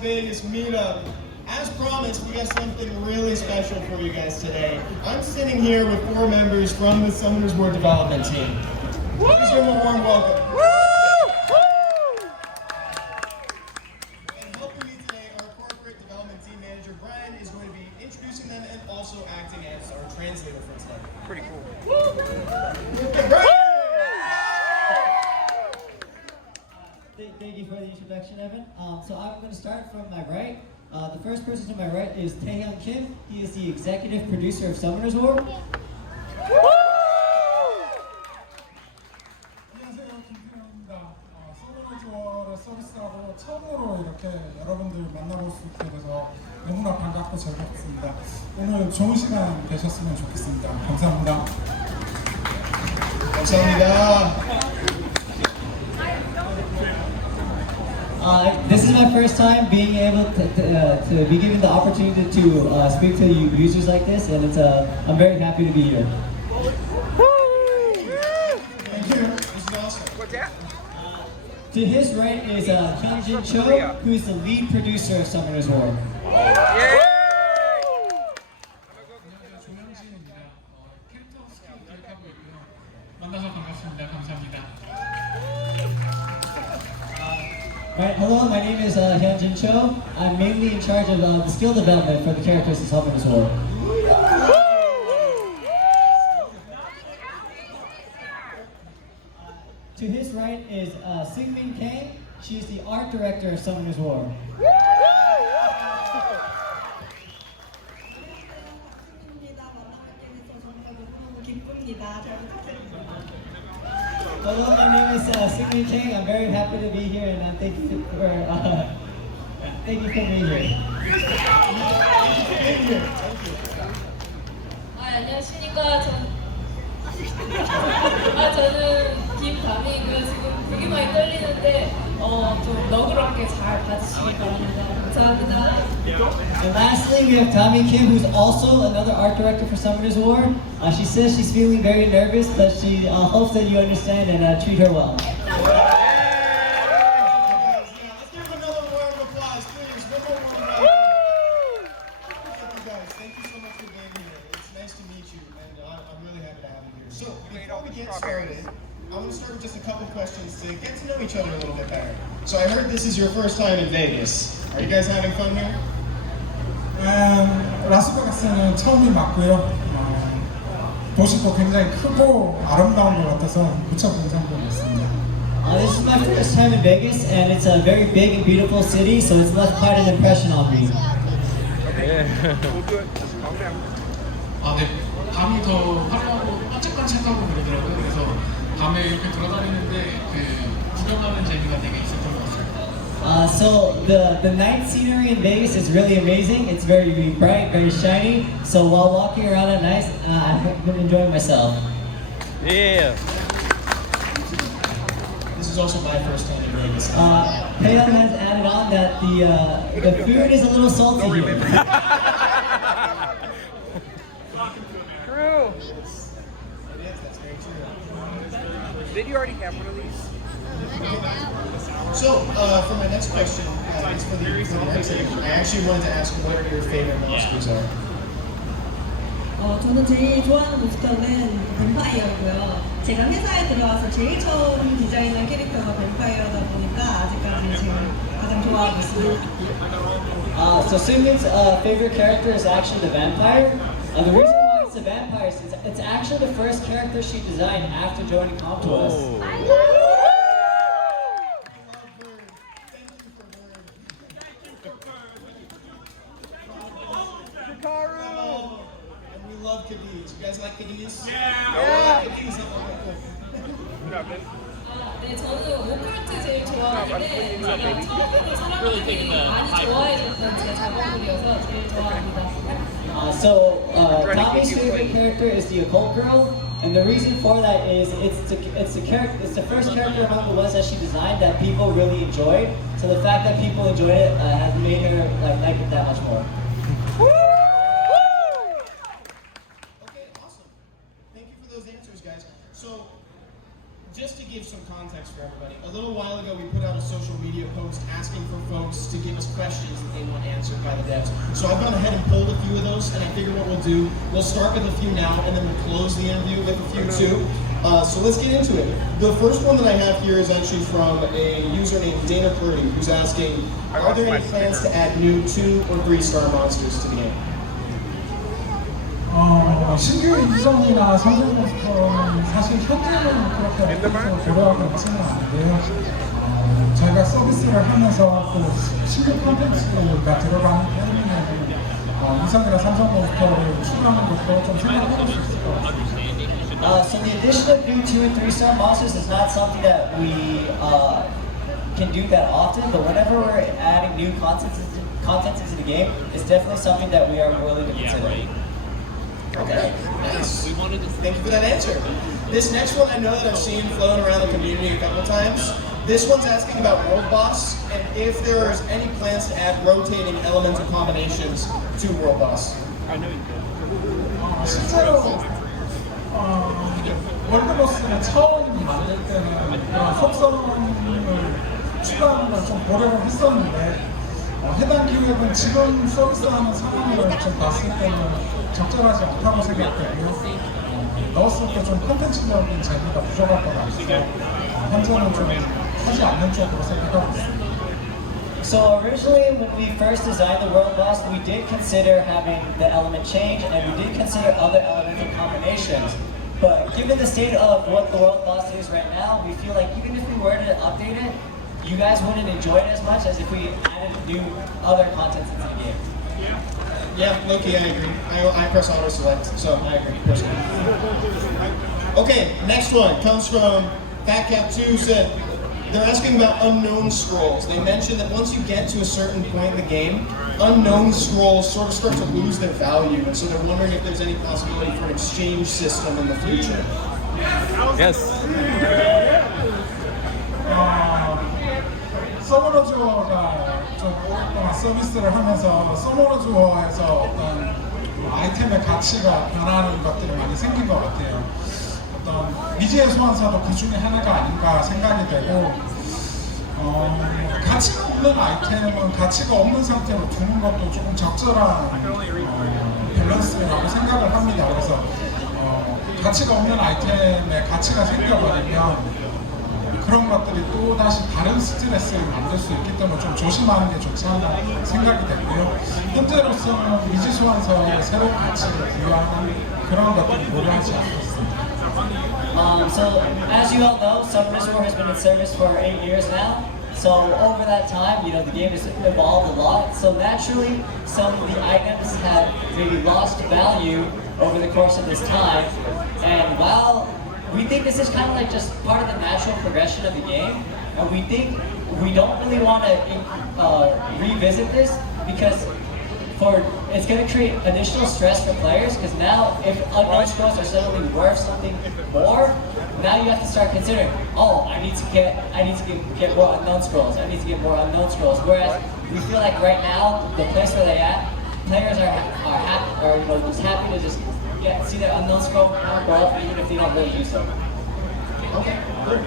Vegas meetup. As promised, we got something really special for you guys today. I'm sitting here with 4 members from the Summoners War development team. Please give them a warm welcome. And helping me today, our corporate development team manager, Brian, is going to be introducing them and also acting as our translator for today. Pretty cool. Hey, Brian! Thank you for the introduction, Evan. So I'm going to start from my right. The first person to my right is Taehyung Kim. He is the executive producer of Summoners War. 안녕하세요, 김태형입니다. 서머너즈 워를 서비스하고 처음으로 이렇게 여러분들 만나볼 수 있게 돼서 너무나 반갑고 즐겁습니다. 오늘 좋은 시간 되셨으면 좋겠습니다. 감사합니다. 감사합니다. This is my first time being able to be given the opportunity to speak to you users like this, and I'm very happy to be here. Thank you. This is awesome. What's that? To his right is Hyunjin Cho, who is the lead producer of Summoners War. Yeah. 안녕하세요, 조명진입니다. 캐릭터 스킬 기획하고 있고요. 만나서 반갑습니다. 감사합니다. Hello, my name is Hyunjin Cho. I'm mainly in charge of the skill development for the characters in Summoners War. To his right is Seungmin Kang. She's the art director of Summoners War. Hello, my name is Seungmin Kang. I'm very happy to be here, and thank you for being here. 안녕하십니까. 저는 김다미이고요. 지금 되게 많이 떨리는데 좀 너그럽게 잘 봐주시기 바랍니다. 감사합니다. And lastly, we have Tommy Kim, who's also another art director for Summoners War. She says she's feeling very nervous, but she hopes that you understand and treat her well. Let's give another warm applause, please. One more warm welcome. Thank you guys. Thank you so much for being here. It's nice to meet you, and I'm really happy to have you here. So, before we get started, I want to start with just a couple questions to get to know each other a little bit better. So, I heard this is your first time in Vegas. Are you guys having fun here? 라스베가스는 처음이 맞고요. 도시도 굉장히 크고 아름다운 것 같아서 무척 인상적이었습니다. This is my first time in Vegas, and it's a very big and beautiful city, so it's left quite an impression on me. Okay. We'll do it. Calm down. 네. 밤이 더 화려하고 반짝반짝하고 그러더라고요. 그래서 밤에 이렇게 돌아다니는데 구경하는 재미가 되게 있었던 것 같아요. So the night scenery in Vegas is really amazing. It's very bright, very shiny. So while walking around at night, I've been enjoying myself. Yeah. This is also my first time in Vegas. Taehyung has added on that the food is a little salty here. True. It is. That's very true. Did you already have one of these? So, for my next question, it's for the art team. I actually wanted to ask what your favorite monsters are. 저는 제일 좋아하는 몬스터는 뱀파이어고요. 제가 회사에 들어와서 제일 처음 디자인한 캐릭터가 뱀파이어다 보니까 아직까지 지금 가장 좋아하고 있습니다. So Seungmin's favorite character is actually the vampire. The reason why it's the vampire is it's actually the first character she designed after joining Com to us. And we love Cadiz. You guys like Cadiz? Yeah. Cadiz. 네, 저는 오컬트 제일 좋아하는데 제가 처음으로 사람들이 많이 좋아해줬던 제 작품이어서 제일 좋아합니다. So Tommy's favorite character is the occult girl, and the reason for that is it's the first character among the ones that she designed that people really enjoyed. So the fact that people enjoyed it has made her like it that much more. Okay, awesome. Thank you for those answers, guys. So, just to give some context for everybody, a little while ago we put out a social media post asking for folks to give us questions that they want answered by the devs. So I've gone ahead and pulled a few of those, and I figure what we'll do, we'll start with a few now, and then we'll close the interview with a few too. So let's get into it. The first one that I have here is actually from a user named Linktr.ee, who's asking, are there any plans to add new 2 or 3-star monsters to the game? 신규 이전이나 성장 모스터는 사실 현재는 그렇게 고려하고 있지는 않은데요. 저희가 서비스를 하면서 또 신규 콘텐츠가 들어가는 타이밍에는 이전이나 삼성 모스터를 추가하는 것도 좀 생각해볼 수 있을 것 같습니다. So the addition of new 2 and 3-star monsters is not something that we can do that often, but whenever we're adding new content into the game, it's definitely something that we are willing to consider. Okay, nice. Thank you for that answer. This next one I know that I've seen flown around the community a couple times. This one's asking about World Boss and if there's any plans to add rotating elemental combinations to World Boss. I know you did. 실제로 월드버스를 처음 만들 때는 그런 속성을 추가하는 걸 좀 고려를 했었는데 해당 기획은 지금 서비스하는 상황을 좀 봤을 때는 적절하지 않다고 생각되고요. 넣었을 때 좀 콘텐츠적인 재미가 부족할 것 같아서 현재는 좀 하지 않는 쪽으로 생각하고 있습니다. So originally, when we first designed the World Boss, we did consider having the element change, and we did consider other elemental combinations. But given the state of what the World Boss is right now, we feel like even if we were to update it, you guys wouldn't enjoy it as much as if we added new other content into the game. Yeah, Loki, I agree. I press auto select, so I agree personally. Okay, next one comes from FatCap2 said, they're asking about unknown scrolls. They mentioned that once you get to a certain point in the game, unknown scrolls sort of start to lose their value, and so they're wondering if there's any possibility for an exchange system in the future. Yes. 서머너즈워가 좀 오랫동안 서비스를 하면서 서머너즈워에서 어떤 아이템의 가치가 변하는 것들이 많이 생긴 것 같아요. 어떤 미지의 소환사도 그 중에 하나가 아닌가 생각이 되고 가치가 없는 아이템은 가치가 없는 상태로 두는 것도 조금 적절한 밸런스라고 생각을 합니다. 그래서 가치가 없는 아이템에 가치가 생겨버리면 그런 것들이 또 다시 다른 스트레스를 만들 수 있기 때문에 좀 조심하는 게 좋지 않나 생각이 되고요. 현재로서는 미지 소환사의 새로운 가치를 부여하는 그런 것들을 고려하지 않고 있습니다. So as you all know, Summer Resort has been in service for 8 years now. So over that time, you know, the game has evolved a lot. So naturally, some of the items have maybe lost value over the course of this time. And while we think this is kind of like just part of the natural progression of the game, and we think we don't really want to revisit this because it's going to create additional stress for players, because now if unknown scrolls are suddenly worth something more, now you have to start considering, oh, I need to get more unknown scrolls. I need to get more unknown scrolls. Whereas we feel like right now, the place where they're at, players are happy, or just happy to just see their unknown scroll go up, even if they don't really use them. Okay, good.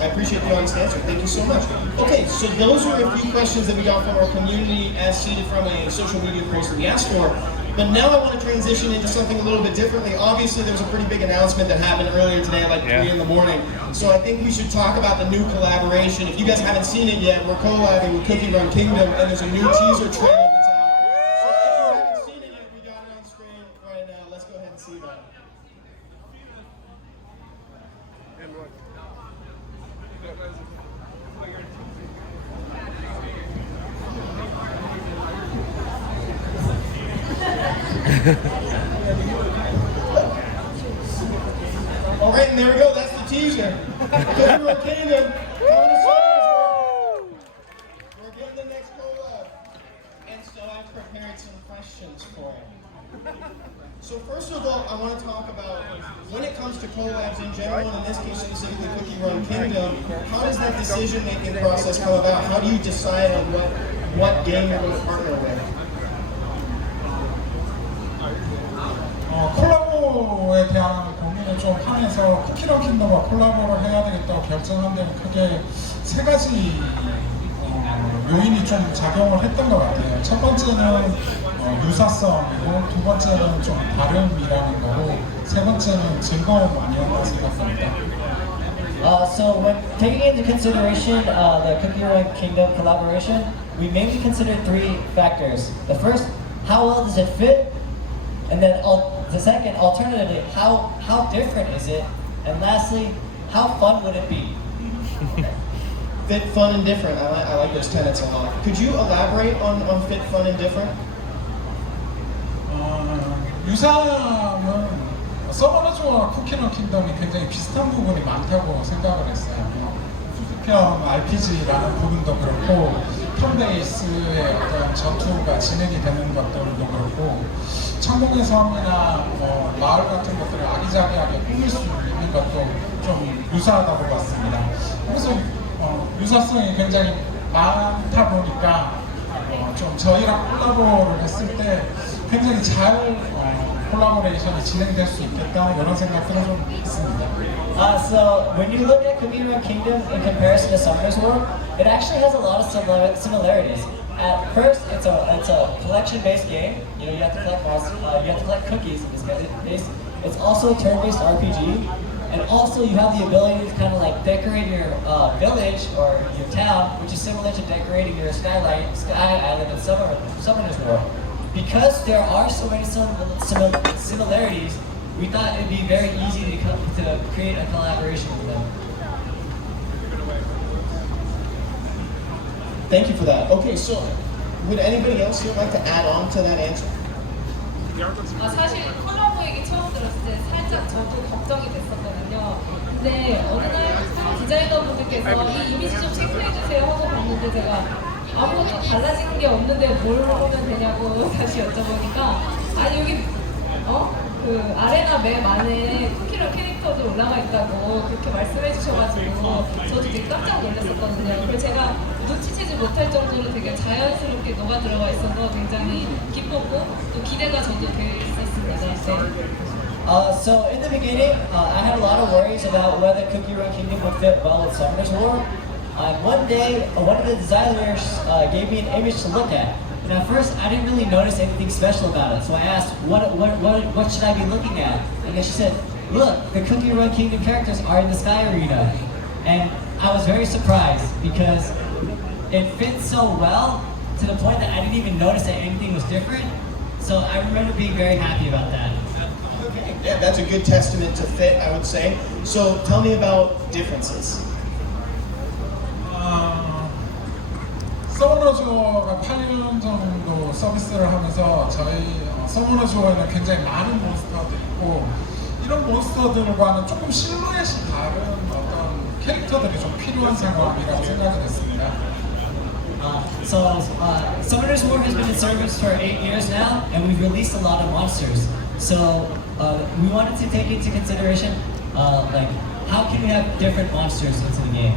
I appreciate the honest answer. Thank you so much. Okay, so those are a few questions that we got from our community as seeded from a social media post that we asked for. But now I want to transition into something a little bit differently. Obviously, there was a pretty big announcement that happened earlier today at like 3 in the morning. So I think we should talk about the new collaboration. If you guys haven't seen it yet, we're collabing with Cookie Run Kingdom, and there's a new teaser trailer that's out. So if you haven't seen it yet, we got it on screen right now. Let's go ahead and see that. All right, and there we go. That's the teaser. Cookie Run Kingdom coming to Summer. We're getting the next collab, and so I've prepared some questions for you. So first of all, I want to talk about when it comes to collabs in general, and in this case specifically Cookie Run Kingdom. How does that decision-making process come about? How do you decide on what game you're going to partner with? 콜라보에 대한 고민 고민을 좀 하면서 쿠키런 킹덤과 콜라보를 해야 되겠다고 결정한 데는 크게 세 가지 요인이 좀 작용을 했던 것 같아요. 첫 번째는 유사성이고, 두 번째는 좀 다름이라는 거고, 세 번째는 즐거움 아니었나 생각합니다. So when taking into consideration the Cookie Run Kingdom collaboration, we mainly considered three factors. The first, how well does it fit? And then the second, alternatively, how different is it? And lastly, how fun would it be? Fit, fun, and different. I like those tenets a lot. Could you elaborate on fit, fun, and different? 유사함은 서머너즈와 쿠키런 킹덤이 굉장히 비슷한 부분이 많다고 생각을 했어요. 후편 RPG라는 부분도 그렇고, 턴베이스의 어떤 전투가 진행이 되는 것들도 그렇고, 천공의 섬이나 마을 같은 것들을 아기자기하게 꾸밀 수 있는 것도 좀 유사하다고 봤습니다. 그래서 유사성이 굉장히 많다 보니까 좀 저희랑 콜라보를 했을 때 굉장히 잘 콜라보레이션이 진행될 수 있겠다 이런 생각들은 좀 있습니다. So when you look at Cookie Run Kingdom in comparison to Summoner's War, it actually has a lot of similarities. At first, it's a collection-based game. You know, you have to collect monsters, you have to collect cookies. It's also a turn-based RPG, and also you have the ability to kind of like decorate your village or your town, which is similar to decorating your sky island in Summoner's War. Because there are so many similarities, we thought it'd be very easy to create a collaboration with them. Thank you for that. Okay, so would anybody else here like to add on to that answer? 사실 콜라보 얘기 처음 들었을 때 살짝 저도 걱정이 됐었거든요. 근데 어느 날 디자이너분들께서 이 이미지 좀 체크해주세요 하고 봤는데 제가 아무것도 달라지는 게 없는데 뭘 보면 되냐고 다시 여쭤보니까 아니 여기 그 아레나 맵 안에 쿠키런 캐릭터도 올라가 있다고 그렇게 말씀해 주셔가지고 저도 되게 깜짝 놀랐었거든요. 그래서 제가 눈치채지 못할 정도로 되게 자연스럽게 녹아 들어가 있어서 굉장히 기뻤고 또 기대가 저도 돼 있었습니다. 네. So in the beginning, I had a lot of worries about whether Cookie Run Kingdom would fit well with Summoner's War. One day, one of the designers gave me an image to look at. And at first, I didn't really notice anything special about it. So I asked, what should I be looking at? And then she said, look, the Cookie Run Kingdom characters are in the Sky Arena. And I was very surprised because it fits so well to the point that I didn't even notice that anything was different. So I remember being very happy about that. Okay, yeah, that's a good testament to fit, I would say. So tell me about differences. 서머너즈워가 8년 정도 서비스를 하면서 저희 서머너즈워에는 굉장히 많은 몬스터들이 있고, 이런 몬스터들과는 조금 실루엣이 다른 어떤 캐릭터들이 좀 필요한 상황이라고 생각이 됐습니다. Summoner's War has been in service for 8 years now, and we've released a lot of monsters. So we wanted to take into consideration, like, how can we have different monsters into the game?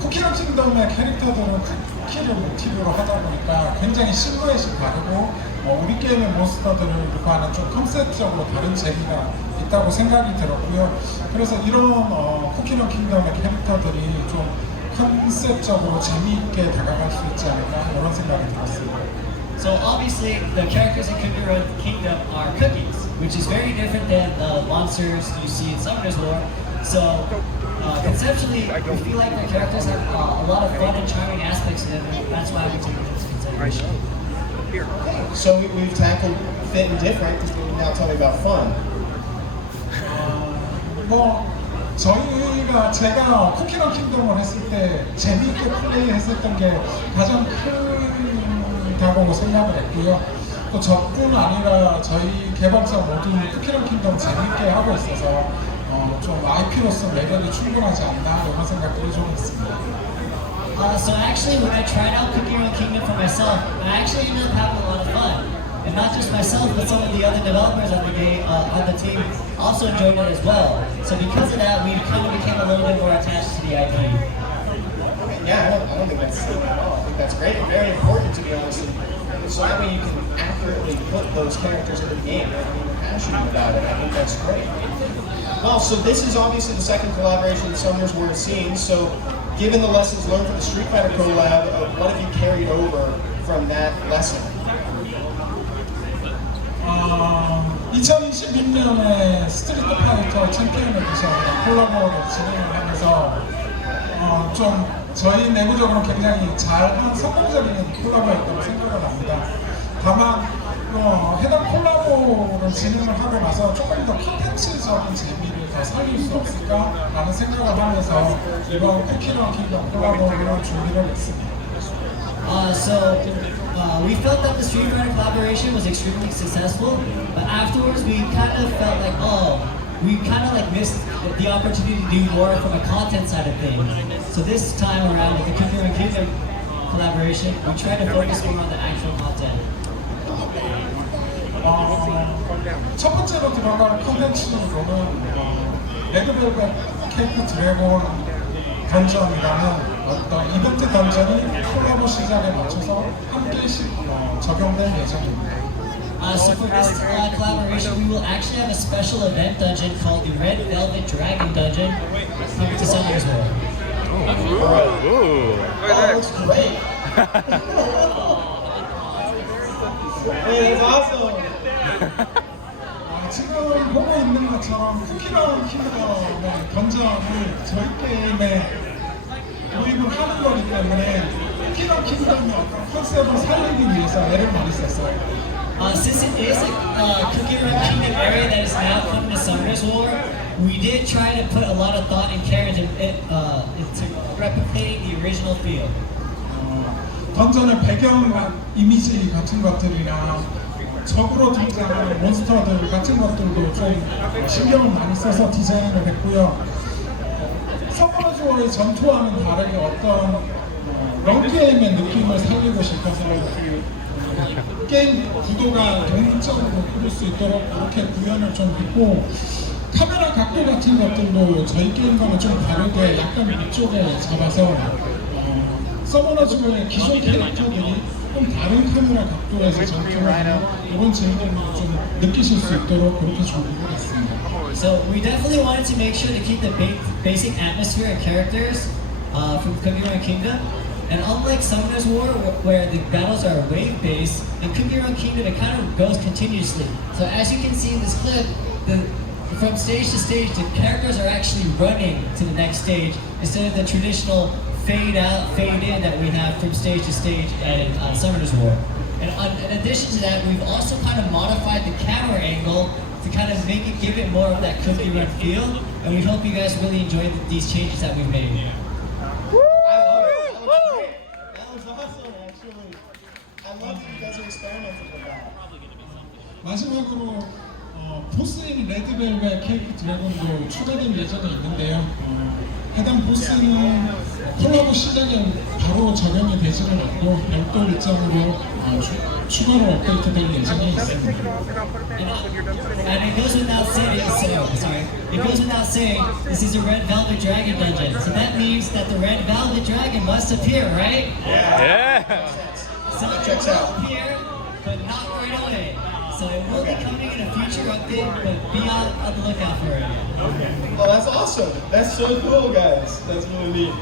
쿠키런 킹덤의 캐릭터들은 쿠키를 모티브로 하다 보니까 굉장히 실루엣이 다르고, 우리 게임의 몬스터들과는 좀 컨셉적으로 다른 재미가 있다고 생각이 들었고요. 그래서 이런 쿠키런 킹덤의 캐릭터들이 좀 컨셉적으로 재미있게 다가갈 수 있지 않을까 이런 생각이 들었습니다. So obviously, the characters in Cookie Run Kingdom are cookies, which is very different than the monsters you see in Summoner's War. So conceptually, we feel like the characters have a lot of fun and charming aspects to them, and that's why we took it into consideration. So we've tackled fit and different. Now tell me about fun. 제가 쿠키런 킹덤을 했을 때 재미있게 플레이했었던 게 가장 크다고 생각을 했고요. 또 저뿐 아니라 저희 개발자 모두 쿠키런 킹덤 재미있게 하고 있어서 좀 IP로서 매력이 충분하지 않나 이런 생각들이 좀 있습니다. So actually, when I tried out Cookie Run Kingdom for myself, I actually ended up having a lot of fun. And not just myself, but some of the other developers on the game, on the team also enjoyed it as well. So because of that, we kind of became a little bit more attached to the IP. Okay, yeah, I don't think that's silly at all. I think that's great and very important, to be honest. so that way you can accurately put those characters into the game. I mean, you're passionate about it. I think that's great. Well, so this is obviously the second collaboration that Summer's War has seen. So, given the lessons learned from the Street Fighter collab, what have you carried over from that lesson? 2021년에 스트리트 파이터 챔피언 에디션 콜라보를 진행을 하면서 좀 저희 내부적으로 굉장히 잘한 성공적인 콜라보였다고 생각을 합니다. 다만 해당 콜라보를 진행을 하고 나서 조금 더 콘텐츠적인 재미를 더 살릴 수 없을까라는 생각을 하면서 이번 쿠키런 킹덤 콜라보를 준비를 했습니다. We felt that the Street Fighter collaboration was extremely successful, but afterwards we kind of felt like, we kind of like missed the opportunity to do more from a content side of things. So this time around with the Cookie Run Kingdom collaboration, we tried to focus more on the actual content. 첫 번째로 들어갈 컨텐츠로는 레드벨벳 케이크 드래곤 던전이라는 어떤 이벤트 던전이 콜라보 시작에 맞춰서 한 개씩 적용될 예정입니다. So for this collaboration, we will actually have a special event dungeon called the Red Velvet Dragon Dungeon coming to Summer's War. Ooh. That looks great. Hey, that's awesome. 지금 보고 있는 것처럼 쿠키런 킹덤의 던전을 저희 게임에 도입을 하는 거기 때문에 쿠키런 킹덤의 어떤 컨셉을 살리기 위해서 애를 많이 썼어요. Since it is a Cookie Run Kingdom area that is now coming to Summer's War, we did try to put a lot of thought and care into replicating the original feel. 던전의 배경 이미지 같은 것들이나 적으로 등장하는 몬스터들 같은 것들도 좀 신경을 많이 써서 디자인을 했고요. 서머너즈 워의 전투와는 다르게 어떤 런게임의 느낌을 살리고 싶어서 게임 구도가 독립적으로 꾸릴 수 있도록 그렇게 구현을 좀 했고, 카메라 각도 같은 것들도 저희 게임과는 좀 다르게 약간 위쪽에 잡아서 서머너즈 워의 기존 캐릭터들이 좀 다른 카메라 각도에서 전투를 하면 이번 재미를 좀 느끼실 수 있도록 그렇게 준비를 했습니다. So we definitely wanted to make sure to keep the basic atmosphere and characters from Cookie Run Kingdom. And unlike Summoner's War, where the battles are wave-based, in Cookie Run Kingdom it kind of goes continuously. So as you can see in this clip, from stage to stage, the characters are actually running to the next stage instead of the traditional fade out, fade in that we have from stage to stage in Summoner's War. And in addition to that, we've also kind of modified the camera angle to kind of give it more of that Cookie Run feel. And we hope you guys really enjoy these changes that we've made. I love that you guys are experimenting with that. 마지막으로 보스인 레드벨벳 케이크 드래곤도 추가될 예정이 있는데요. 해당 보스는 콜라보 시작에 바로 적용이 되지는 않고 별도 일정으로 추가로 업데이트될 예정이 있습니다. And it goes without saying, it goes without saying, this is a Red Velvet Dragon dungeon. So that means that the Red Velvet Dragon must appear, right? Yeah. So it will appear, but not right away. So it will be coming in a future update, but be on the lookout for it. Well, that's awesome. That's so cool, guys. That's really neat.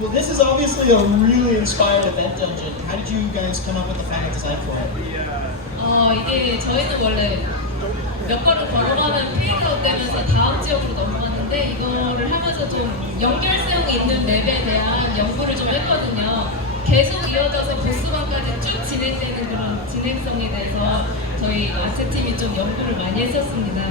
Well, this is obviously a really inspired event dungeon. How did you guys come up with the final design for it? 이게 저희는 원래 몇 걸음 걸어가면 페이드아웃 되면서 다음 지역으로 넘어갔는데 이거를 하면서 좀 연결성 있는 맵에 대한 연구를 좀 했거든요. 계속 이어져서 보스방까지 쭉 진행되는 그런 진행성에 대해서 저희 아트팀이 좀 연구를 많이 했었습니다.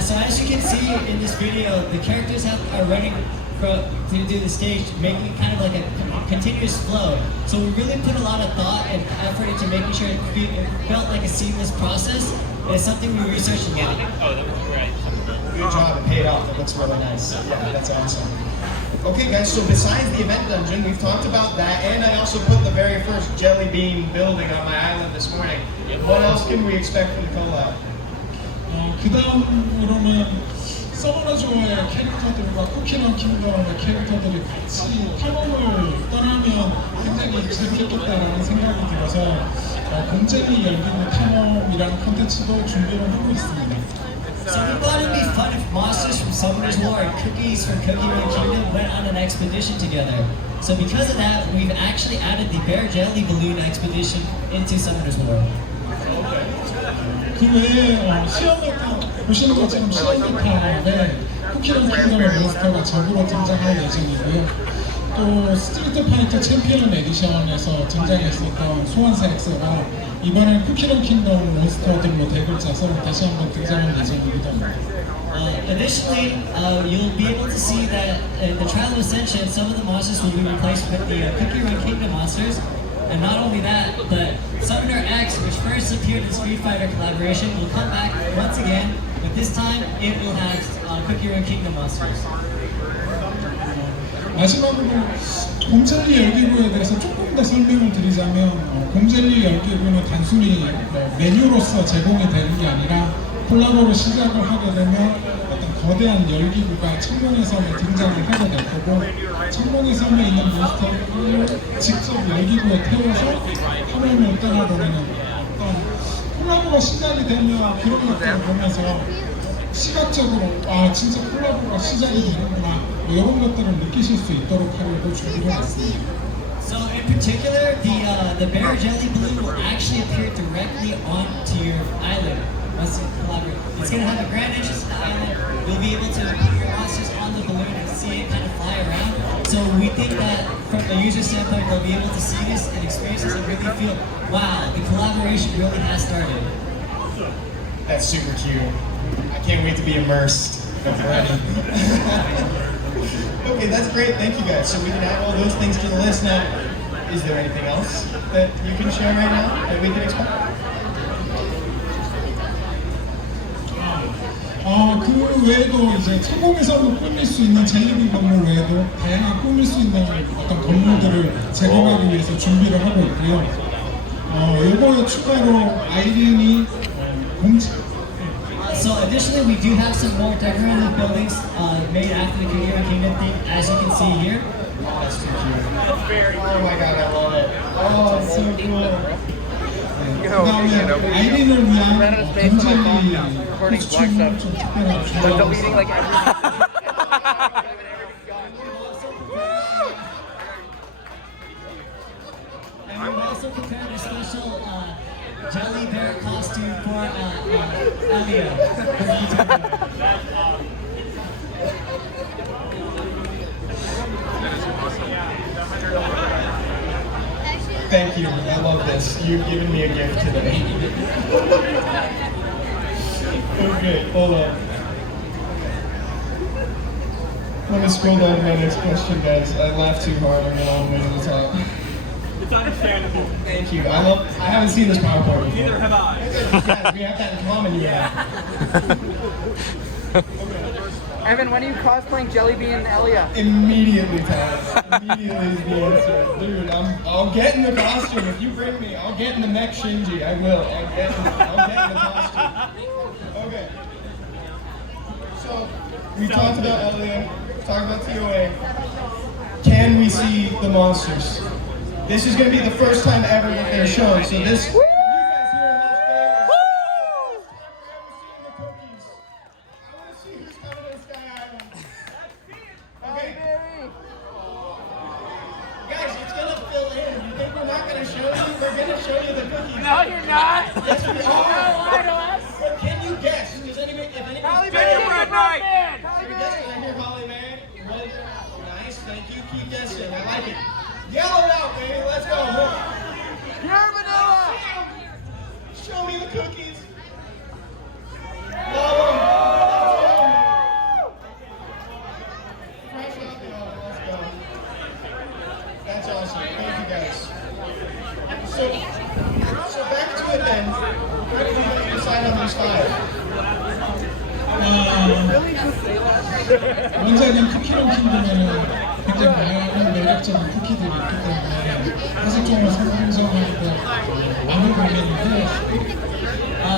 So as you can see in this video, the characters are running to do the stage, making kind of like a continuous flow. So we really put a lot of thought and effort into making sure it felt like a seamless process. It's something we researched and got. Oh, that was great. Good job. It paid off. It looks really nice. Yeah, that's awesome. Okay, guys, so besides the event dungeon, we've talked about that, and I also put the very first jelly bean building on my island this morning. What else can we expect from the collab? 그 다음으로는 서머너즈 워의 캐릭터들과 쿠키런 킹덤의 캐릭터들이 같이 탐험을 떠나면 굉장히 재밌겠다라는 생각이 들어서 곰젤리 열기구 탐험이라는 콘텐츠도 준비를 하고 있습니다. So we thought it'd be fun if monsters from Summoner's War and cookies from Cookie Run Kingdom went on an expedition together. So because of that, we've actually added the Bear Jelly Balloon expedition into Summoner's War. 그 외에 시험메타 보시는 것처럼 시험메타에 쿠키런 킹덤의 몬스터가 적으로 등장할 예정이고요. 또 스트리트 파이터 챔피언 에디션에서 등장했었던 소환사 엑스가 이번엔 쿠키런 킹덤 몬스터들로 덱을 짜서 다시 한번 등장할 예정입니다. Additionally, you'll be able to see that in the Trial of Ascension, some of the monsters will be replaced with the Cookie Run Kingdom monsters. And not only that, but Summoner X, which first appeared in Street Fighter collaboration, will come back once again, but this time it will have Cookie Run Kingdom monsters. 마지막으로 곰젤리 열기구에 대해서 조금 더 설명을 드리자면 곰젤리 열기구는 단순히 메뉴로서 제공이 되는 게 아니라 콜라보를 시작을 하게 되면 어떤 거대한 열기구가 청룡의 섬에 등장을 하게 될 거고 청룡의 섬에 있는 몬스터를 직접 열기구에 태워서 화면을 떠나보내는 어떤 콜라보가 시작이 되면 그런 것들을 보면서 시각적으로 아 진짜 콜라보가 시작이 되는구나 뭐 이런 것들을 느끼실 수 있도록 하려고 준비를 했습니다. So in particular, the Bear Jelly Balloon will actually appear directly onto your island once you collaborate. It's going to have a grand entrance to the island. You'll be able to put your monsters on the balloon and see it kind of fly around. So we think that from the user standpoint, they'll be able to see this and experience this and really feel, wow, the collaboration really has started. That's super cute. I can't wait to be immersed. I'm ready. Okay, that's great. Thank you guys. So we can add all those things to the list now. Is there anything else that you can share right now that we can expect? 그 외에도 이제 천공에서도 꾸밀 수 있는 젤리빈 건물 외에도 다양한 꾸밀 수 있는 어떤 건물들을 제공하기 위해서 준비를 하고 있고요. 요거에 추가로 아이린이 So additionally, we do have some more decorative buildings made after the Cookie Run Kingdom theme, as you can see here. That's too cute. Oh my god, I love it. Oh, it's so cool. 그다음에 아이린을 위한 곰젤리 코스튬을 좀 특별하게 준비하고 like And we've also prepared a special jelly bear costume for Elia. Thank you. I love this. You've given me a gift today. Okay, hold on. Let me scroll down to my next question, guys. I laughed too hard. I'm going way to the top. It's understandable. Thank you. I haven't seen this PowerPoint before. Neither have I. Yeah, we have that in common, you and I. Evan, when are you cosplaying Jellybean and Elia? Immediately, Tyler. Immediately is the answer. Dude, I'll get in the costume. If you bring me, I'll get in the next Shinji. I will. I'll get in the costume. Okay. So, we talked about Elia, talked about TOA. Can we see the monsters? This is going to be the first time ever that they're shown. So this... You guys here in Las Vegas. First time we're ever seeing the cookies. I want to see who's coming to Sky Island. Okay. Guys, it's gonna fill in. You think we're not gonna show you? We're gonna show you the cookies. No, you're not. Yes, we Don't lie to are. us. But can you guess? Does anybody, if anybody's Gingerbread night. Can you guess? Can I hear Holly Man? What? Nice, thank you. Keep guessing. I like it. Yell it out, baby. Let's go. You're vanilla. Show me the cookies. Love 'em. Fresh out the oven. Let's go. That's awesome. Thank you guys. So back to it then. How did you guys decide on these five? 원작인 쿠키런 킹덤에는 굉장히 다양한 매력적인 쿠키들이 있기 때문에 해석점을 생성하기도 많은 고민인데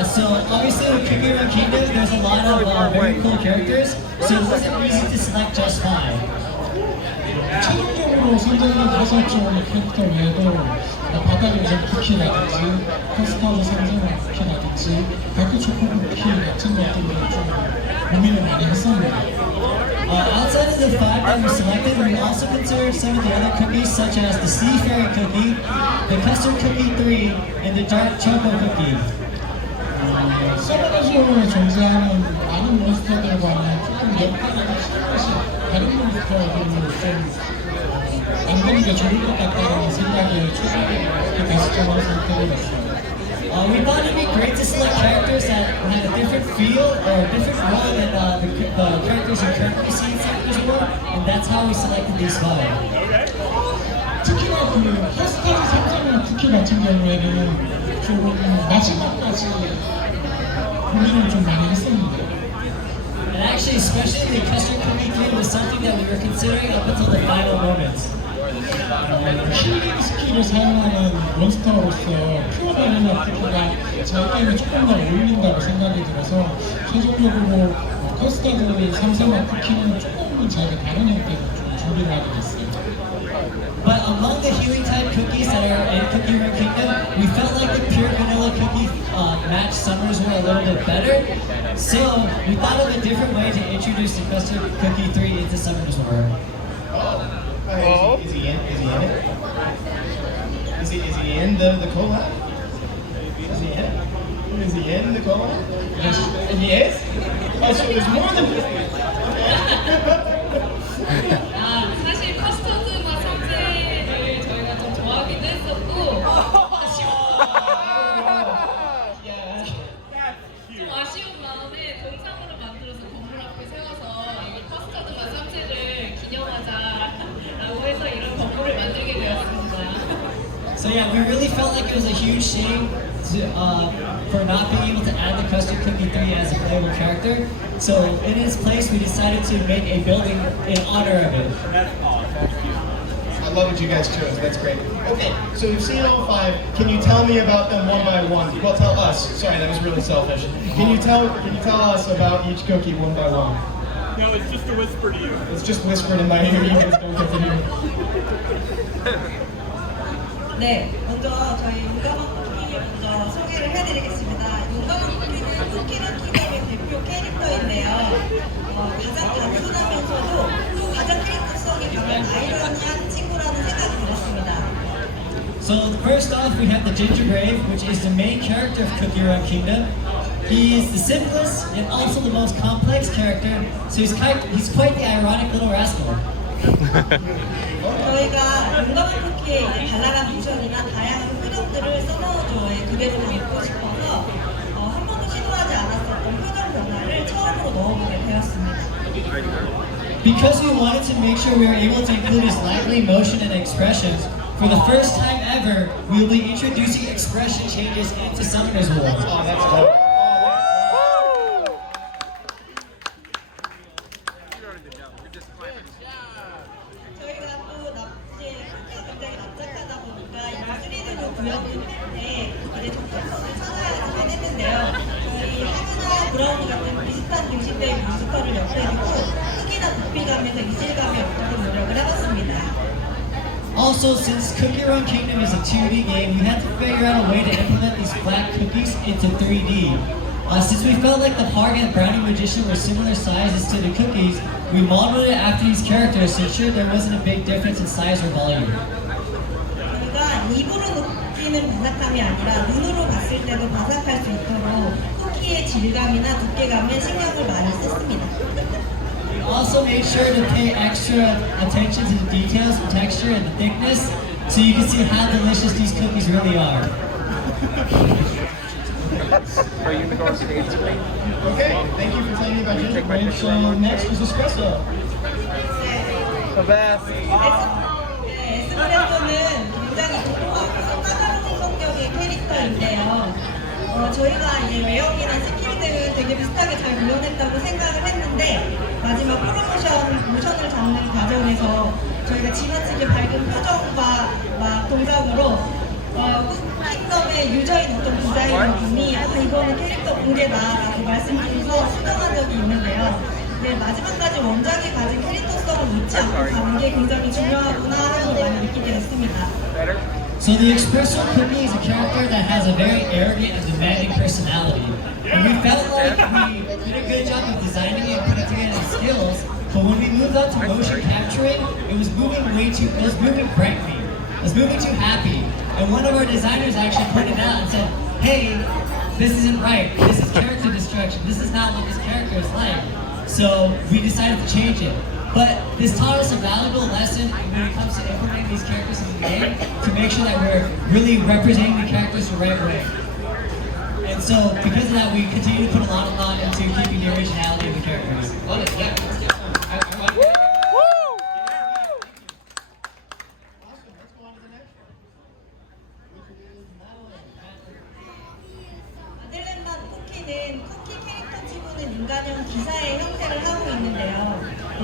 So obviously with Cookie Run Kingdom, there's a lot of very cool characters, so it wasn't easy to select just 5. 최종적으로 추가로 선정된 5종의 캐릭터 외에도 바닥의 쿠키라든지 커스터드 상징한 쿠키라든지 다크 초코 쿠키 같은 것들도 좀 고민을 많이 했었는데 Outside of the five that we selected, we also considered some of the other cookies, such as the Seafaring Cookie, the Custard Cookie 3, and the Dark Choco Cookie. 서버너즈에 존재하는 많은 몬스터들과는 조금 역할이 실컷이 다른 몬스터들을 좀 만드는 게 좋을 것 같다는 생각에 최종적으로 이렇게 베스트를 선택을 했어요. We thought it'd be great to select characters that had a different feel or a different role than the characters you currently see in Sector's War, and that's how we selected these five. 특히나 그 커스터드 상징한 쿠키 같은 경우에는 좀 마지막까지 고민을 좀 많이 했었는데 And actually, especially the Custard Cookie 3 was something that we were considering up until the final moments. 힐링 스킬을 사용하는 몬스터로서 퓨어 바닐라 쿠키가 제 게임에 조금 더 어울린다고 생각이 들어서 최종적으로 커스터드 삼삼한 쿠키는 조금은 저희가 다른 형태로 좀 준비를 하게 됐어요. But among the healing type cookies that are in Cookie Run Kingdom, we felt like the pure vanilla cookie match Summer's War a little bit better. So we thought of a different way to introduce the Custard Cookie 3 into Summer's War. Is he in it? Is he in the collab? Is he in? Is he in the collab? Yes. He is? Oh, so there's more than 사실 커스터드 맛 상태를 저희가 좀 좋아하기도 했었고 좀 아쉬운 마음에 동상으로 만들어서 건물 앞에 세워서 이 커스터드 맛 상태를 기념하자라고 해서 이런 건물을 만들게 되었습니다. So yeah, we really felt like it was a huge shame for not being able to add the Custard Cookie 3 as a playable character. So in its place, we decided to make a building in honor of it. I love what you guys chose. That's great. Okay, so we've seen all five. Can you tell me about them one by one? Well, tell us. Sorry, that was really selfish. Can you tell us about each cookie one by one? No, it's just a whisper to you. It's just whispered in my ear. You guys don't get to hear. 네, 먼저 저희 용감한 쿠키 먼저 소개를 해드리겠습니다. 용감한 쿠키는 쿠키런 킹덤의 대표 캐릭터인데요. 가장 단순하면서도 또 가장 캐릭터성이 강한 아이러니한 친구라는 생각이 들었습니다. So first off, we have the Gingerbrave, which is the main character of Cookie Run Kingdom. He is the simplest and also the most complex character, so he's quite the ironic little rascal. 저희가 용감한 쿠키의 이 발랄한 미션이나 다양한 표정들을 서머너조에 그대로 담고 싶어서 한 번도 시도하지 않았었던 표정 변화를 처음으로 넣어보게 되었습니다. Because we wanted to make sure we were able to include his lively motion and expressions, for the first time ever, we will be introducing expression changes into Summoner's War. Oh, that's dope. 저희가 또 굉장히 납작하다 보니까 이 3D로 그려진 팬에 이제 접근성을 찾아야지 했는데요. 저희 하그나 브라운 같은 비슷한 등신대의 뮤지컬을 옆에 두고 크기나 부피감에서 이질감이 없도록 노력을 해봤습니다. Also, since Cookie Run Kingdom is a 2D game, we had to figure out a way to implement these black cookies into 3D. Since we felt like the Hog and Brownie Magician were similar sizes to the cookies, we modeled it after these characters to ensure there wasn't a big difference in size or volume. 저희가 입으로 느끼는 바삭함이 아니라 눈으로 봤을 때도 바삭할 수 있도록 쿠키의 질감이나 두께감에 신경을 많이 썼습니다. We also made sure to pay extra attention to the details, the texture, and the thickness, so you can see how delicious these cookies really are. Are you gonna go on stage with me? Okay, thank you for telling me about Gingerbrave. So next is Espresso. The best. 에스프레소는 굉장히 고소하고 까다로운 성격의 캐릭터인데요. 저희가 이제 외형이나 스킬 등을 되게 비슷하게 잘 구현했다고 생각을 했는데 마지막 모션을 잡는 과정에서 저희가 지나치게 밝은 표정과 막 동작으로 킹덤의 유저인 어떤 디자이너분이 이거는 캐릭터 공개다라고 말씀드려서 수정한 적이 있는데요. 이제 마지막까지 원작이 가진 캐릭터성을 잊지 않고 가는 게 굉장히 중요하구나 하는 걸 많이 느끼게 됐습니다. So the espresso cookie is a character that has a very arrogant and demanding personality. And we felt like we did a good job of designing it and putting together the skills, but when we moved on to motion capturing, it was moving cranky. It was moving too happy. And one of our designers actually pointed out and said, hey, this isn't right. This is character destruction. This is not what this character is like. So we decided to change it. But this taught us a valuable lesson when it comes to implementing these characters in the game to make sure that we're really representing the characters the right way. And so because of that, we continue to put a lot of thought into keeping the originality of the characters. Love it, yeah. 아들렛맛 쿠키는 쿠키 캐릭터 치고는 인간형 기사의 형태를 하고 있는데요.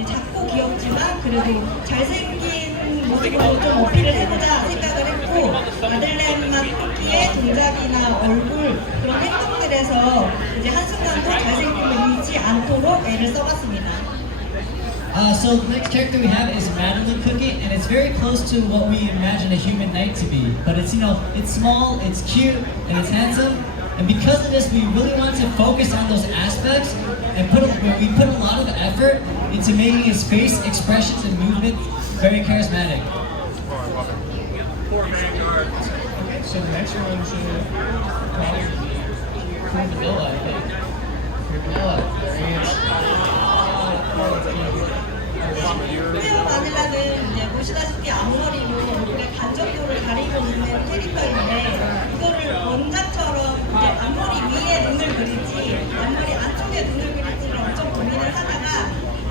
작고 귀엽지만 그래도 잘생긴 모습으로 좀 어필을 해보자 생각을 했고 아들렛맛 쿠키의 동작이나 얼굴 그런 행동들에서 이제 한순간도 잘생김을 잃지 않도록 애를 써봤습니다. So the next character we have is Madeline Cookie, and it's very close to what we imagine a human knight to be. But it's, it's small, it's cute, and it's handsome. And because of this, we really want to focus on those aspects, and we put a lot of effort into making his face expressions and movement very charismatic. Okay, so the next one should probably be Vanilla, I think. Vanilla, there he is. 푸요 바닐라는 이제 보시다시피 앞머리로 얼굴에 반 정도를 가리고 있는 캐릭터인데 이거를 원작처럼 이제 앞머리 위에 눈을 그릴지 앞머리 안쪽에 눈을 그릴지를 엄청 고민을 하다가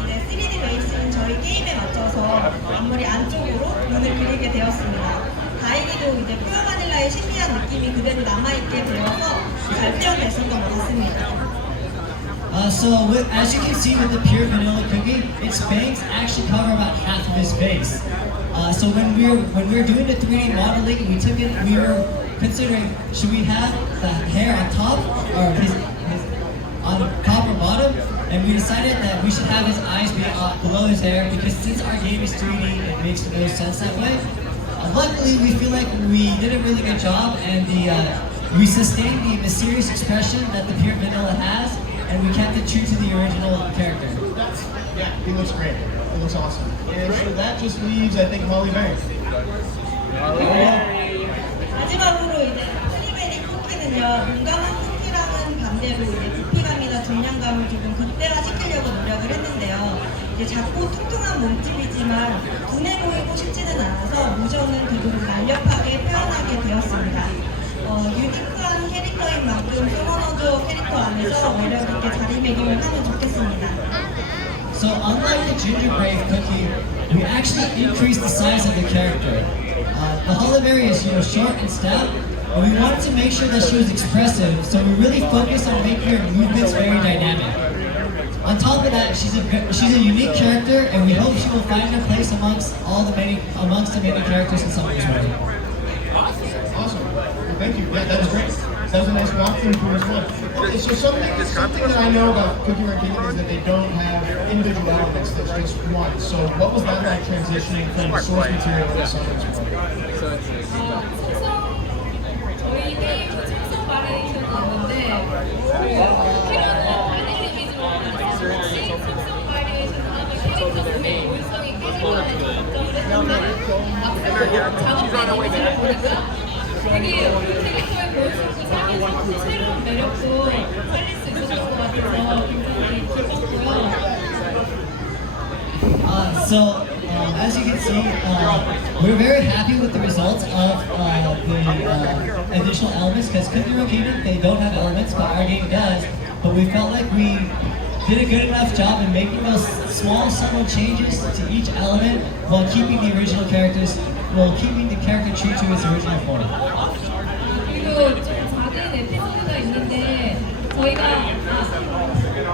이제 3D 베이스는 저희 게임에 맞춰서 앞머리 안쪽으로 눈을 그리게 되었습니다. 다행히도 이제 푸요 바닐라의 신비한 느낌이 그대로 남아있게 되어서 잘 표현됐었던 것 같습니다. As you can see with the pure vanilla cookie, its bangs actually cover about half of his face. So when we were doing the 3D modeling, we were considering, should we have the hair on top or his on top or bottom? And we decided that we should have his eyes be below his hair because since our game is 3D, it makes the most sense that way. Luckily, we feel like we did a really good job and we sustained the mysterious expression that the pure vanilla has. And we kept it true to the original character. Yeah, he looks great. He looks awesome. And so that just leaves, I think, Holly Berry. 마지막으로 이제 트리베리 쿠키는요, 용감한 쿠키랑은 반대로 이제 부피감이나 중량감을 조금 극대화시키려고 노력을 했는데요. 이제 작고 뚱뚱한 몸집이지만 둔해 보이고 싶지는 않아서 모션은 대부분 날렵하게 표현하게 되었습니다. 유니크한 캐릭터인 만큼 소모노조 캐릭터 안에서 매력 있게 자리매김을 하면 좋겠습니다. So unlike the gingerbread cookie, we actually increased the size of the character. The Holly Berry is short and stout, and we wanted to make sure that she was expressive, so we really focused on making her movements very dynamic. On top of that, she's a unique character, and we hope she will find her place amongst the many characters in Summer's Way. Awesome. Well, thank you. Yeah, that was great. That was a nice walkthrough for us one. Okay, so something that I know about Cookie Run Kingdom is that they don't have individual elements, there's just one. So what was that like transitioning from the source material to Summer's Way? 저희 게임 생성 바리에이션이 있는데 키라는 아니메 위주로 생성 바리에이션을 하면 캐릭터 몸의 모일성이 깨진다는 걱정을 했는데 막상 작업하는 모습을 보니까 되게 그 캐릭터의 보여주고 상에서 새로운 매력도 살릴 수 있었던 것 같아서 굉장히 기뻤고요. As you can see, we're very happy with the results of the additional elements because Cookie Run Kingdom, they don't have elements, but our game does. But we felt like we did a good enough job in making those small, subtle changes to each element while keeping the original characters, while keeping the character true to its original form. 그리고 좀 작은 에피소드가 있는데 저희가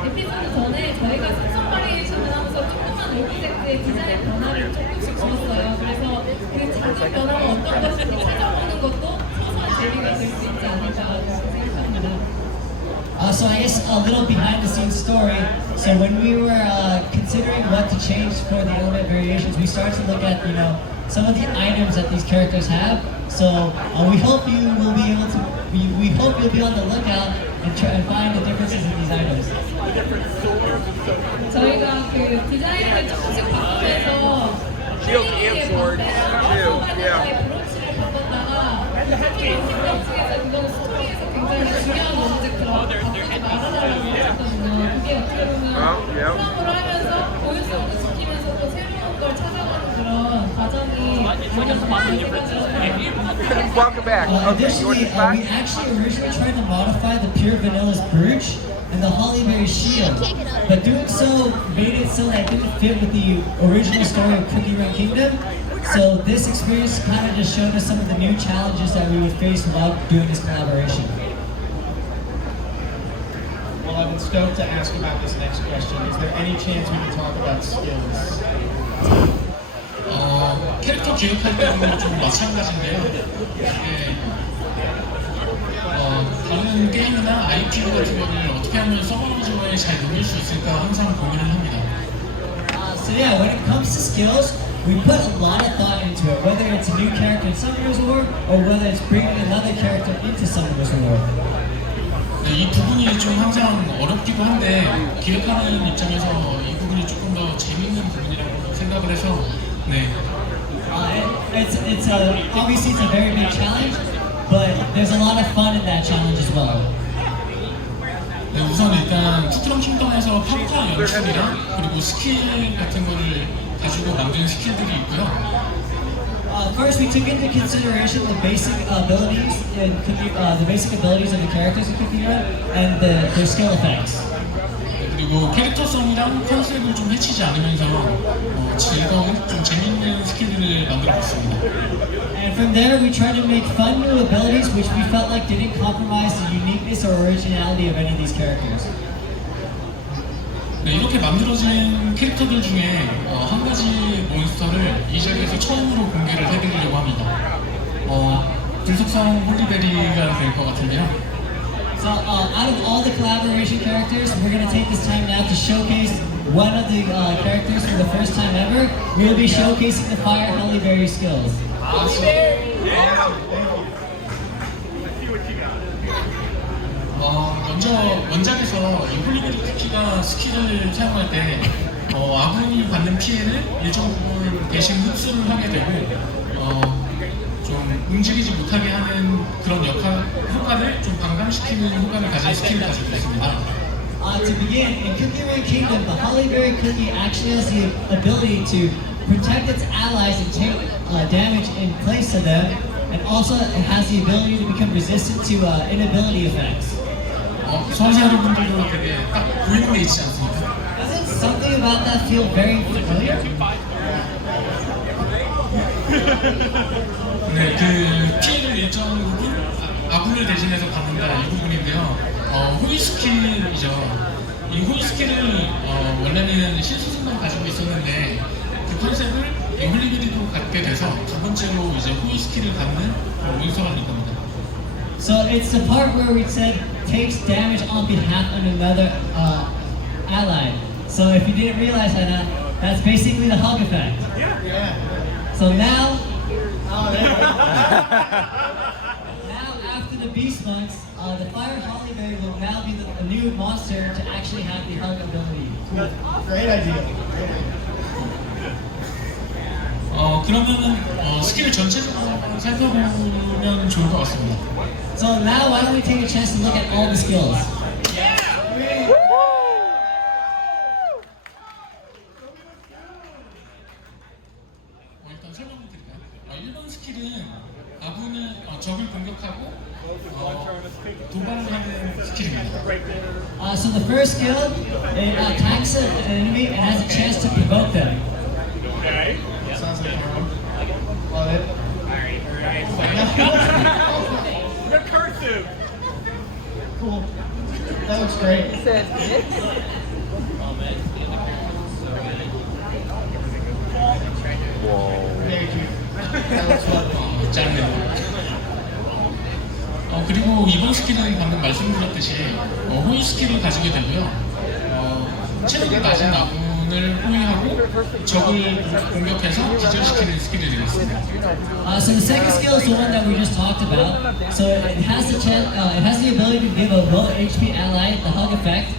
에피소드 전에 저희가 생성 바리에이션을 하면서 조그만 오브젝트의 디자인 변화를 조금씩 주었어요. 그래서 그 작은 변화가 어떤 것인지 찾아보는 것도 소소한 재미가 될 수 있지 않을까 그렇게 생각합니다. So I guess a little behind the scenes story. So when we were considering what to change for the element variations, we started to look at some of the items that these characters have. So we hope you will be able to. We hope you'll be on the lookout and try and find the differences in these items. 저희가 그 디자인을 조금씩 바꾸면서 Shield and sword. Shield, yeah. 브로치를 바꿨다가 스토리에서 그거는 스토리에서 굉장히 중요한 오브젝트라고 말하자라고 했었거든요. 그게 어떻게 보면 실험을 하면서 고유성도 지키면서 또 새로운 걸 찾아가는 그런 과정이 Welcome back. Okay, you want Additionally, this back? we actually originally tried to modify the Pure Vanilla's brooch and the Hollyberry shield, but doing so made it so that it didn't fit with the original story of Cookie Run Kingdom. So this experience kind of just showed us some of the new challenges that we would face while doing this collaboration. Well, I've been stoked to ask about this next question. Is there any chance we can talk about skills? 캐릭터 기획할 때도 좀 마찬가지인데요. 다른 게임이나 IP 같은 거를 어떻게 하면 서버너즈에 잘 녹일 수 있을까 항상 고민을 합니다. So yeah, when it comes to skills, we put a lot of thought into it, whether it's a new character in Summoner's War or whether it's bringing another character into Summoner's War. 이 부분이 좀 항상 어렵기도 한데 기획하는 입장에서 이 부분이 조금 더 재밌는 부분이라고 생각을 해서 Obviously it's a very big challenge, but there's a lot of fun in that challenge as well. 우선 일단 쿠키런 킹덤에서 파파 연출이랑 그리고 스킬 같은 거를 가지고 만든 스킬들이 있고요. First, we took into consideration the basic abilities of the characters in Cookie Run and their skill effects. 그리고 캐릭터성이랑 컨셉을 좀 해치지 않으면서 즐거운, 좀 재밌는 스킬들을 만들어봤습니다. And from there, we tried to make fun new abilities which we felt like didn't compromise the uniqueness or originality of any of these characters. 이렇게 만들어진 캐릭터들 중에 한 가지 몬스터를 이 자리에서 처음으로 공개를 해드리려고 합니다. 불속성 홀리베리가 될 것 같은데요. So out of all the collaboration characters, we're going to take this time now to showcase one of the characters for the first time ever. We'll be showcasing the Fire Hollyberry skills. Awesome. 먼저 원작에서 이 홀리베리 쿠키가 스킬을 사용할 때 아군이 받는 피해를 일정 부분 대신 흡수를 하게 되고 좀 움직이지 못하게 하는 그런 효과를 좀 방감시키는 효과를 가진 스킬을 가지고 있습니다. To begin, in Cookie Run Kingdom, the Hollyberry Cookie actually has the ability to protect its allies and take damage in place of them, and also it has the ability to become resistant to inability effects. 수험자 여러분들도 되게 딱 보이는 게 있지 않습니까? Doesn't something about that feel very familiar? 네, 그 피해를 일정 부분 아군을 대신해서 받는다 이 부분인데요. 호위 스킬이죠. 이 호위 스킬을 원래는 신수순만 가지고 있었는데 그 컨셉을 이 홀리베리도 갖게 돼서 두 번째로 이제 호위 스킬을 갖는 몬스터가 될 겁니다. So it's the part where we said takes damage on behalf of another ally. So if you didn't realize that, that's basically the hug effect. Yeah. So now, Oh, there you go. now after the Beast Monks, the Fire Hollyberry will now be the new monster to actually have the hug ability. Cool. Great idea. 그러면은 스킬 전체적으로 살펴보면 좋을 것 같습니다. So now why don't we take a chance to look at all the skills? 일단 설명드릴까요? 1번 스킬은 아군은 적을 공격하고 도발을 하는 스킬입니다. So the first skill, it attacks an enemy and has a chance to provoke them. Okay. Sounds like fun. Love it. Recursive. Cool. That looks great. Very cute. That looks fun. 짧네요. 그리고 이번 스킬은 방금 말씀드렸듯이 호위 스킬을 가지게 되고요. 체력이 낮은 아군을 호위하고 적을 공격해서 기절시키는 스킬이 되겠습니다. So the second skill is the one that we just talked about. So it has the ability to give a low HP ally the hug effect,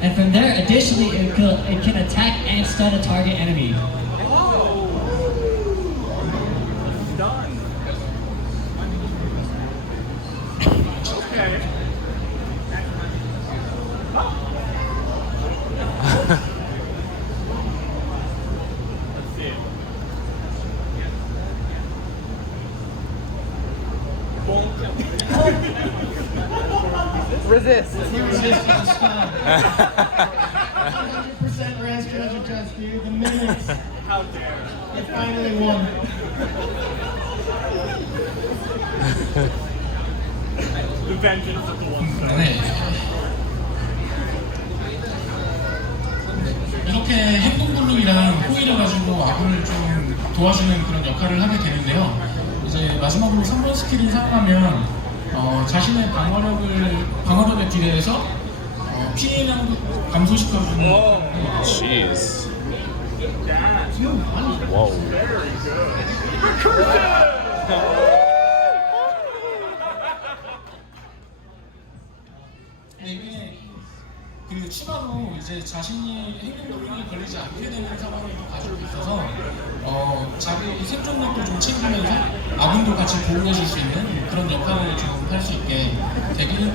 and from there, additionally, it can attack and stun a target enemy. Okay. Let's see it. Resist. He resisted the stun. 100% Rance treasure chest, dude. The minutes. How dare. They finally won. The vengeance of the one. 네. 이렇게 행동블록이랑 호의를 가지고 아군을 좀 도와주는 그런 역할을 하게 되는데요. 이제 마지막으로 3번 스킬을 사용하면 자신의 방어력에 비례해서 피해량도 감소시켜주는. Jeez. Whoa. 이게 그 추가로 이제 자신이 행동블록이 걸리지 않게 되는 상황을 또 가지고 있어서 자기 생존력도 좀 챙기면서 아군도 같이 보호해줄 수 있는 그런 역할을 좀 할 수 있게 되기를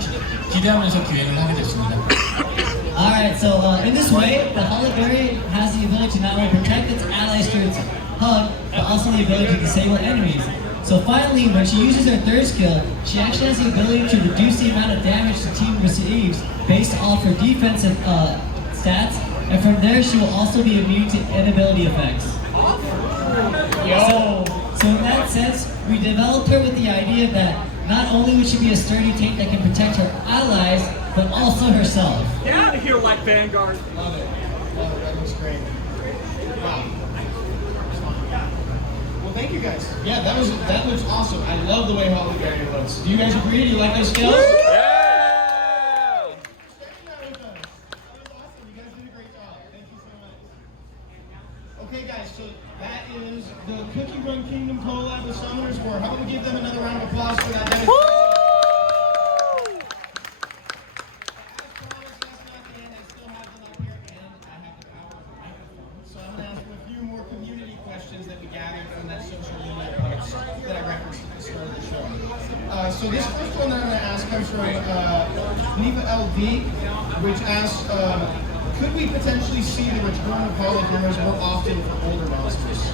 기대하면서 기획을 하게 됐습니다. Alright, so in this way, the Holography has the ability to not only protect its allies through its hug, but also the ability to disable enemies. So finally, when she uses her third skill, she actually has the ability to reduce the amount of damage the team receives based off her defensive stats, and from there she will also be immune to inability effects. So in that sense, we developed her with the idea that not only would she be a sturdy tank that can protect her allies, but also herself. Get out of here like Vanguard. Love it. Love it. That looks great. Wow. Well, thank you guys. Yeah, that looks awesome. I love the way Holography looks. Do you guys agree? Do you like those skills? Yeah! Sharing that with us. That was awesome. You guys did a great job. Thank you so much. Okay, guys, so that is the Cookie Run Kingdom collab with Summoners War. How about we give them another round of applause for that? As promised last night at the end, I still have them up here, and I have the power of the microphone. So I'm going to ask them a few more community questions that we gathered from that social media post that I referenced at the start of the show. So this first one that I'm going to ask comes from Neva LV, which asks, could we potentially see the return of holocammers more often for older monsters?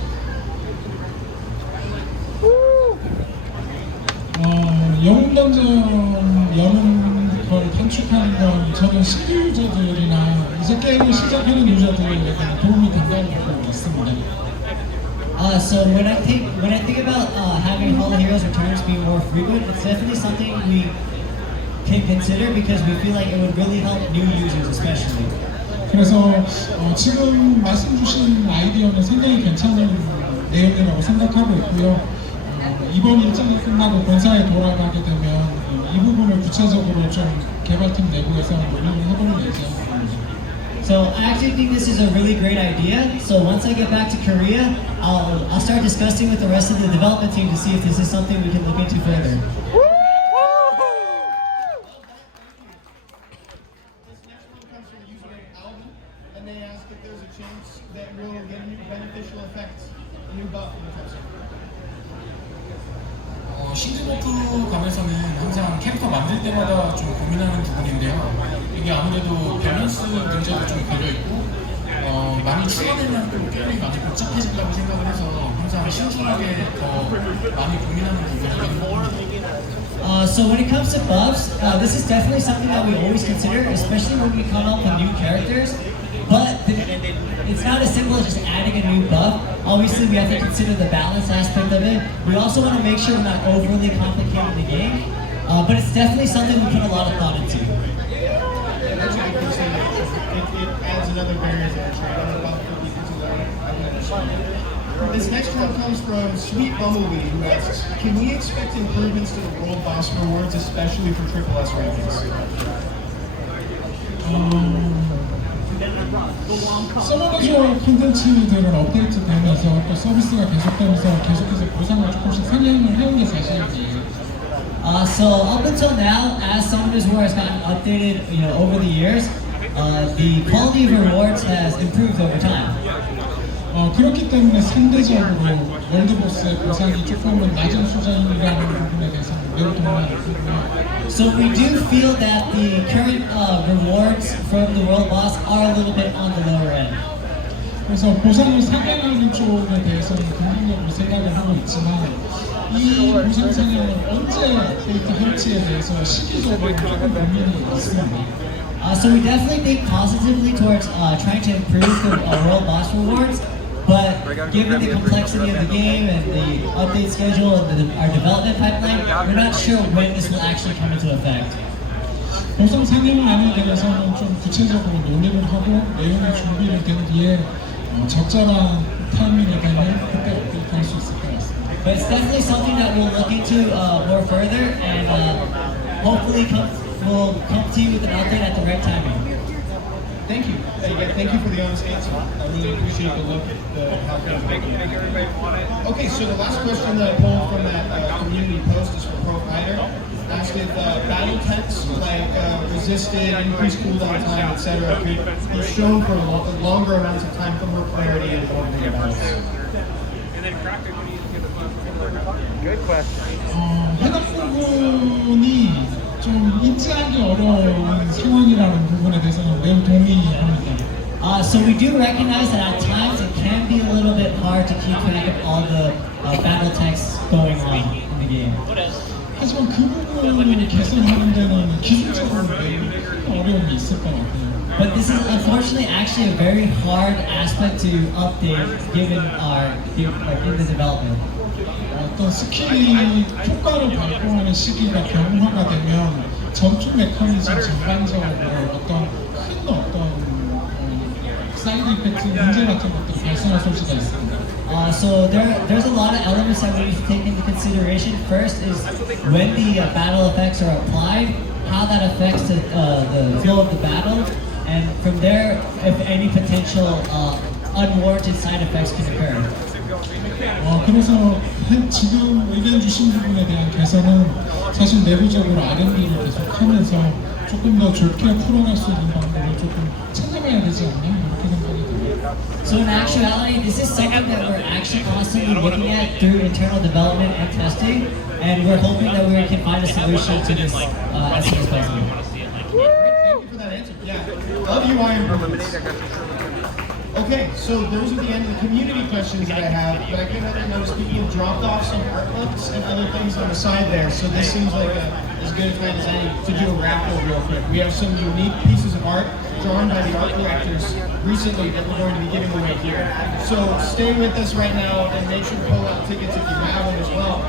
영웅던전 여는 걸 단축하는 건 저는 신규 유저들이나 이제 게임을 시작하는 유저들에게 도움이 된다고 보고 있습니다. So when I think about having Holo Heroes returns being more frequent, it's definitely something we can consider because we feel like it would really help new users especially. 그래서 지금 말씀 주신 아이디어는 상당히 괜찮은 내용이라고 생각하고 있고요. 이번 일정이 끝나고 본사에 돌아가게 되면 이 부분을 구체적으로 좀 개발팀 내부에서 논의를 해볼 예정입니다. So I actually think this is a really great idea. So once I get back to Korea, I'll start discussing with the rest of the development team to see if this is something we can look into further. And they ask if there's a chance that we'll get a new beneficial effect, a new buff in the future. 싱글버프 감에서는 항상 캐릭터 만들 때마다 좀 고민하는 부분인데요. 이게 아무래도 밸런스 문제도 좀 걸려있고 많이 추가되면 또 게임이 많이 복잡해진다고 생각을 해서 항상 신중하게 더 많이 고민하는 부분이긴 합니다. So when it comes to buffs, this is definitely something that we always consider, especially when we come up with new characters. But it's not as simple as just adding a new buff. Obviously, we have to consider the balance aspect of it. We also want to make sure we're not overly complicating the game. But it's definitely something we put a lot of thought into. That's what I consider. It adds another barrier to entry. I don't know about for people to learn. I can understand. This next one comes from Sweet Bumblebee, who asks, can we expect improvements to the World Boss Rewards, especially for Triple S rankings? 서머너즈월 콘텐츠들은 업데이트되면서 또 서비스가 계속되면서 계속해서 보상을 조금씩 상향을 해온 게 사실이지. So up until now, as Summoners War has gotten updated, over the years, the quality of rewards has improved over time. 그렇기 때문에 상대적으로 월드보스의 보상이 조금은 낮은 수준이라는 부분에 대해서 매우 동의합니다. So we do feel that the current rewards from the World Boss are a little bit on the lower end. 그래서 보상을 상향하는 쪽에 대해서는 긍정적으로 생각을 하고 있지만 이 보상 상향을 언제 업데이트 할지에 대해서 시기적으로 조금 고민이 있습니다. So we definitely think positively towards trying to improve the World Boss rewards, but given the complexity of the game and the update schedule and our development pipeline, we're not sure when this will actually come into effect. 보상 상향안에 대해서는 좀 구체적으로 논의를 하고 내용이 준비를 된 뒤에 적절한 타이밍에 되면 그때 업데이트할 수 있을 것 같습니다. But it's definitely something that we'll look into more further and hopefully we'll come to you with an update at the right timing. Thank you. Again, thank you for the honest answer. I really appreciate the look at how things are. Okay, so the last question that I pulled from that community post is from Pro Fighter. Asked if battle techs like resisted, increased cooldown time, etc. could be shown for longer amounts of time for more clarity and more battles. Good question. 해당 부분이 좀 인지하기 어려운 상황이라는 부분에 대해서는 매우 동의합니다. So we do recognize that at times it can be a little bit hard to keep track of all the battle texts going on in the game. 하지만 그 부분을 개선하는 데는 기술적으로 매우 큰 어려움이 있을 것 같아요. But this is unfortunately actually a very hard aspect to update given in the development. 어떤 스킬이 효과를 발동하는 시기가 경화가 되면 전투 메커니즘 전반적으로 큰 사이드 이펙트 문제 같은 것들이 발생할 소지가 있습니다. So there's a lot of elements that we need to take into consideration. First is when the battle effects are applied, how that affects the flow of the battle, and from there, if any potential unwarranted side effects can occur. 그래서 지금 의견 주신 부분에 대한 개선은 사실 내부적으로 R&D를 계속하면서 조금 더 좋게 풀어갈 수 있는 방법을 조금 찾아가야 되지 않나 이렇게 생각이 듭니다. So in actuality, this is something that we're actually constantly looking at through internal development and testing, and we're hoping that we can find a solution to this as soon as possible. Thank you for that answer. Yeah, love you, Iron Improvements. Okay, so those are the end of the community questions that I have, but I couldn't help but notice people have dropped off some art books and other things on the side there, so this seems like as good a time as any to do a raffle real quick. We have some unique pieces of art drawn by the art collectors recently that we're going to be giving away here. So stay with us right now and make sure to pull out tickets if you have them as well.